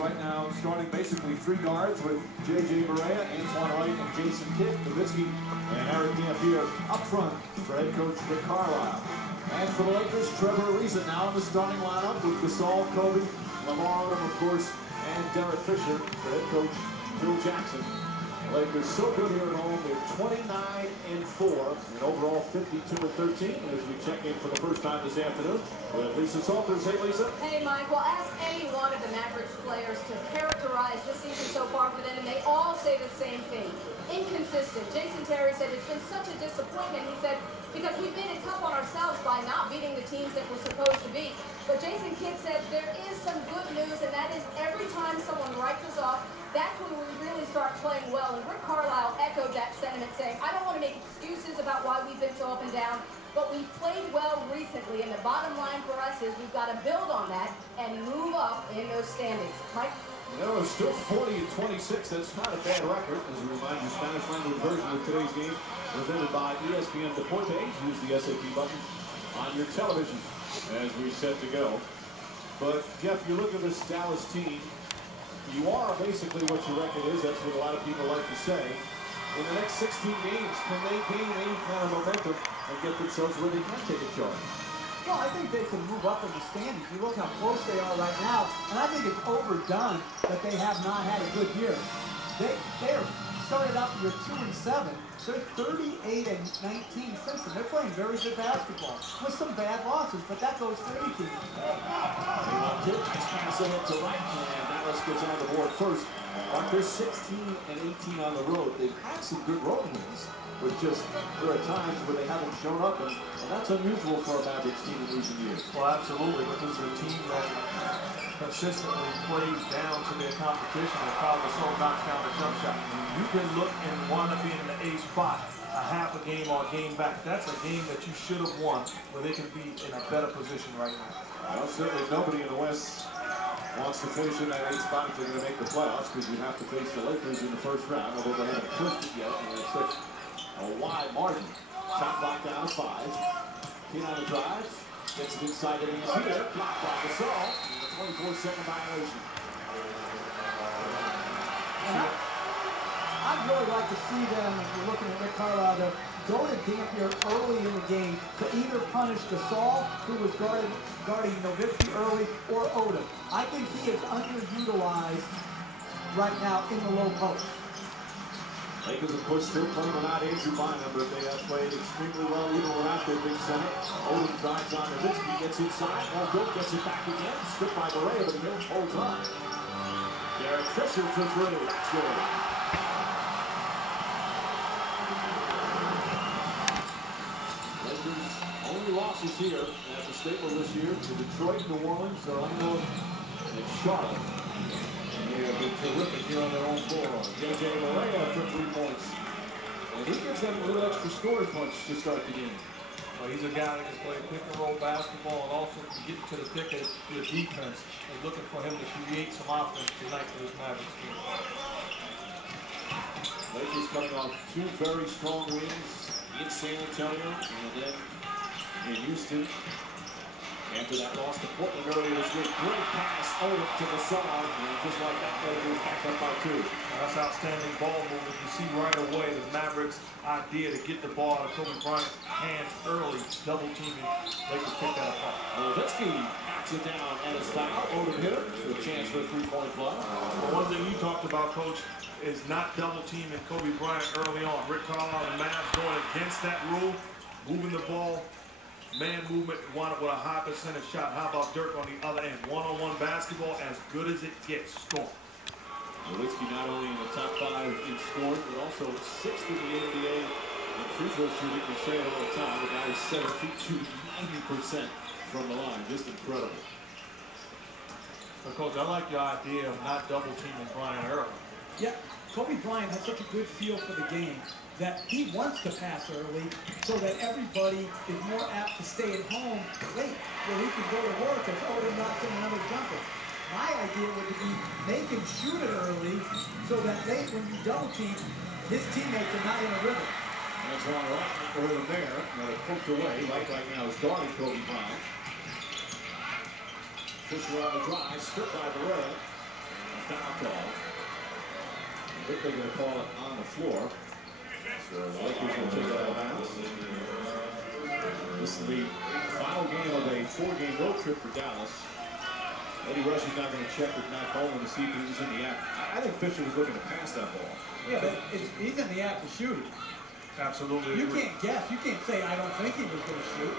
right now starting basically three guards with J.J. Barea, Antoine Wright, and Jason Kidd, Nowitzki, and Eric Dampier up front for head coach Rick Carlisle. And for the Lakers, Trevor Ariza now in the starting lineup with Gasol, Kobe, Lamar Odom, of course, and Derek Fisher for head coach Phil Jackson. The Lakers so good here at home. They're 29-4 and overall 52-13 as we check in for the first time this afternoon with Lisa Salters. Hey, Lisa. Hey, Mike. Well, ask any one of the Mavericks players to characterize this season so far for them, and they all say the same thing. Inconsistent. Jason Terry said it's been such a disappointment. He said, because we've made it tough on ourselves by not beating the teams that we're supposed to beat. But Jason Kidd said there is some good news, and that is every time someone writes us off, that's when we really start playing well. And Rick Carlisle echoed that sentiment, saying, I don't want to make excuses about why we've been so up and down, but we've played well recently, and the bottom line for us is we've got to build on that and move up in those standings. Mike? No, it's still 40-26. That's not a bad record. As a reminder, the Spanish language version of today's game presented by ESPN Deportes. Use the SAP button on your television as we set to go. But, Jeff, you look at this Dallas team, you are basically what your record is. That's what a lot of people like to say. In the next 16 games, can they gain any kind of momentum and get themselves where they can take a charge? Well, I think they can move up in the standings. You look how close they are right now, and I think it's overdone that they have not had a good year. They are started out the year 2-7. They're 38-19 since then. They're playing very good basketball with some bad losses, but that goes for any team. Nice pass ahead to right, and Dallas gets on the board first. They're 16-18 on the road. They've had some good road wins, but just there are times where they haven't shown up, and that's unusual for a Mavericks team in recent years. Well, absolutely, but this is a team that consistently plays down to their competition, and Pau Gasol knocks down the jump shot. You can look and wind up being in the A spot a half a game or a game back. That's a game that you should have won, where they can be in a better position right now. Well, certainly nobody in the West wants to finish in that 8th spot if they're going to make the playoffs, because you have to face the Lakers in the first round, although they haven't pushed it yet, and they're such a wide margin. Shot clock down to 5. Kid on the drive, gets it inside the lane here, blocked by Gasol, and a 24-second violation. I'd really like to see them, if you're looking at Rick Carlisle, to go to Dampier early in the game to either punish Gasol, who was guarding Nowitzki early, or Odom. I think he is underutilized right now in the low post. Lakers, of course, still playing without Andrew Bynum, but they have played extremely well even without their big center. Odom drives on Nowitzki, gets inside, all good, gets it back again, stripped by Barea, but he holds on. Derek Fisher for 3, that's good. Lakers' only losses here at the Staple this year to Detroit, New Orleans, Orlando, and Charlotte. They have been terrific here on their own floor. J.J. Barea for 3 points. And he gives them a little extra scoring punch to start the game. Well, he's a guy that can play pick-and-roll basketball and also get to the pick of your defense. They're looking for him to create some offense tonight for this Mavericks team. Lakers coming off 2 very strong wins in San Antonio and then in Houston. After that loss to Portland earlier this week, great pass over to the side, and just like that, Lakers back up by 2. That's outstanding ball movement. You see right away the Mavericks' idea to get the ball out of Kobe Bryant's hands early, double teaming. Lakers pick that apart. Nowitzki knocks it down at a style. Odom hit it with a chance for a 3-point play. Well, one thing you talked about, Coach, is not double teaming Kobe Bryant early on. Rick Carlisle and Mavs going against that rule, moving the ball. Man movement, wound up with a high percentage shot. How about Dirk on the other end? One-on-one basketball, as good as it gets. Score. Nowitzki not only in the top 5 in scoring, but also 6th in the NBA in free throw shooting. We say it all the time. The guy is 7 feet 2, 90% from the line. Just incredible. But Coach, I like your idea of not double teaming Bryant early. Yeah, Kobe Bryant has such a good feel for the game that he wants to pass early so that everybody is more apt to stay at home late where he can go to work if Odom knocks in another jumper. My idea would be make him shoot it early so that late when you double team, his teammates are not in a rhythm. That's one right for him there. Now they're poked away. Right now is guarding Kobe Bryant. Fisher on the drive, stripped by Barea. think they're going to call it on the floor. So the Lakers will take it out of bounds. This is the final game of a 4-game road trip for Dallas. Eddie Rush is not going to check with Matt Coleman to see if he was in the act. I think Fisher was looking to pass that ball. Yeah, but he's in the act of shooting. Absolutely. You can't guess. You can't say, I don't think he was going to shoot.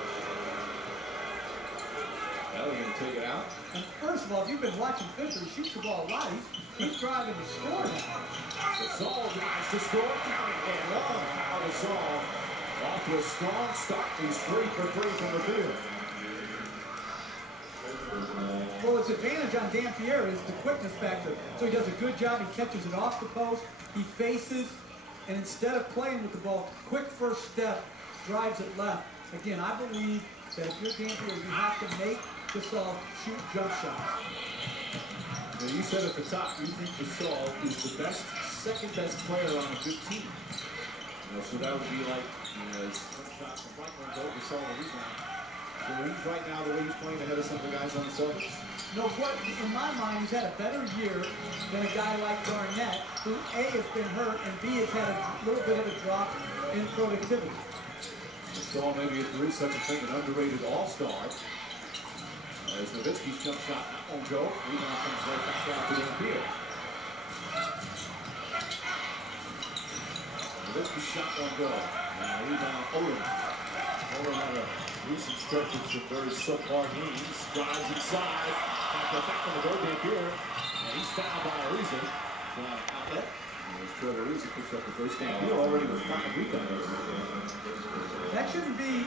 Now they're going to take it out. And first of all, if you've been watching Fisher, he shoots the ball a lot. He's driving to score now. Gasol drives to score. And long foul Gasol. Off to a strong start. He's 3 for 3 from the field. Well, its advantage on Dampier is the quickness factor. So he does a good job. He catches it off the post. He faces. And instead of playing with the ball, quick first step, drives it left. Again, I believe that if you're Dampier, you have to make Gasol shoot jump shots. Now you said at the top, you think Gasol is the best, second best player on a good team. So that would be like, jump shots from Franklin, go Gasol a rebound. So he's right now the way he's playing ahead of some of the guys on the Celtics. No, what in my mind, he's had a better year than a guy like Garnett, who A, has been hurt, and B, has had a little bit of a drop in productivity. Gasol maybe if there is such a thing, an underrated all-star. As Nowitzki's jump shot not won't go. Rebound comes right back out to Dampier. Nowitzki's shot won't go. And rebound Odom. Odom had a recent stretch of some very subpar games. Drives inside. Back on the go, Dampier. And he's fouled by Ariza. Outlet. As Trevor Ariza picks up the first Dampier already with 5 rebounds. That shouldn't be,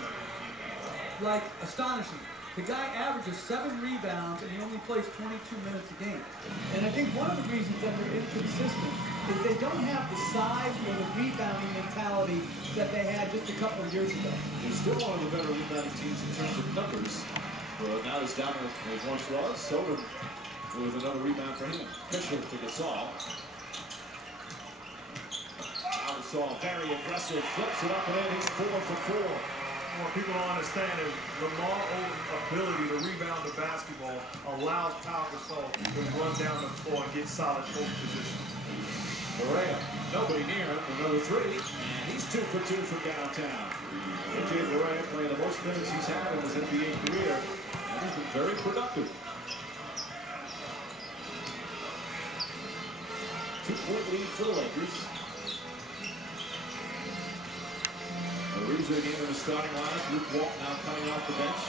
like, astonishing. The guy averages 7 rebounds, and he only plays 22 minutes a game. And I think one of the reasons that they're inconsistent is they don't have the size or the rebounding mentality that they had just a couple of years ago. He's still one of the better rebounding teams in terms of numbers. But now he's down as once was. Soder with another rebound for him. Fisher to Gasol. Now Gasol very aggressive, flips it up and in. He's 4 for 4. What people don't understand is Lamar Odom's ability to rebound the basketball allows Pau Gasol to run down the floor and get solid post position. Barea, nobody near him. Another 3, and he's 2 for 2 from downtown. J.J. Barea playing the most minutes he's had in his NBA career, and he's been very productive. 2-point lead for the Lakers. Ariza again in the starting lineup. Luke Walton now coming off the bench.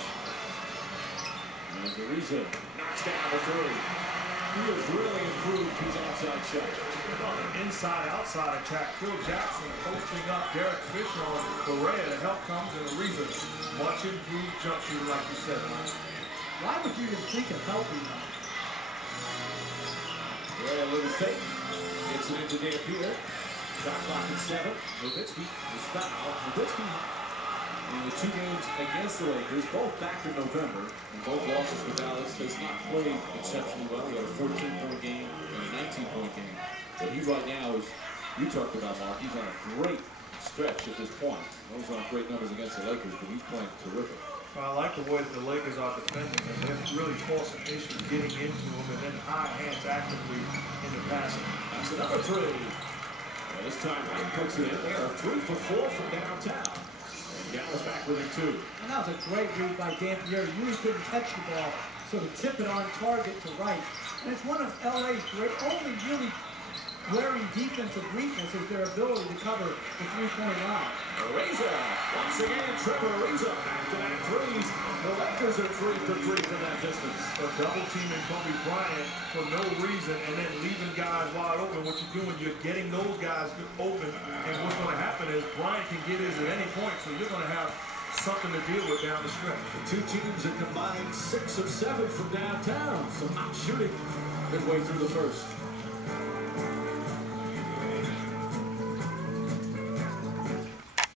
And Ariza knocks down the 3. He has really improved his outside shot. On an inside-outside attack, Phil Jackson posting up Derek Fisher on Barea. The help comes in Ariza. Much improved jump shooter, like you said. Why would you even think of helping him? Barea a little fake. Gets it into Dampier. Shot clock at 7. Nowitzki is fouled. Nowitzki in the 2 games against the Lakers, both back in November, and both losses for Dallas, has not played exceptionally well. He had a 14-point game and a 19-point game. But he right now is, you talked about, Mark, he's on a great stretch at this point. Those aren't great numbers against the Lakers, but he's playing terrific. Well, I like the way that the Lakers are defending him. They're really forcing issues getting into him and then high hands actively in the passing. That's another 3. This time, Wright puts it in. They are 3 for 4 from downtown. And Dallas back within 2. And that was a great read by Dampier. He really couldn't catch the ball, so to tip it on target to Wright. And it's one of LA's only really glaring defensive weakness is their ability to cover the 3-point line. Ariza, once again, Trevor Ariza back-to-back 3s. The Lakers are 3 for 3 from that distance. A double teaming Kobe Bryant for no reason and then leaving guys wide open. What you're doing, you're getting those guys open. And what's going to happen is Bryant can get his at any point, so you're going to have something to deal with down the stretch. The 2 teams have combined 6 of 7 from downtown. Some hot shooting midway through the first.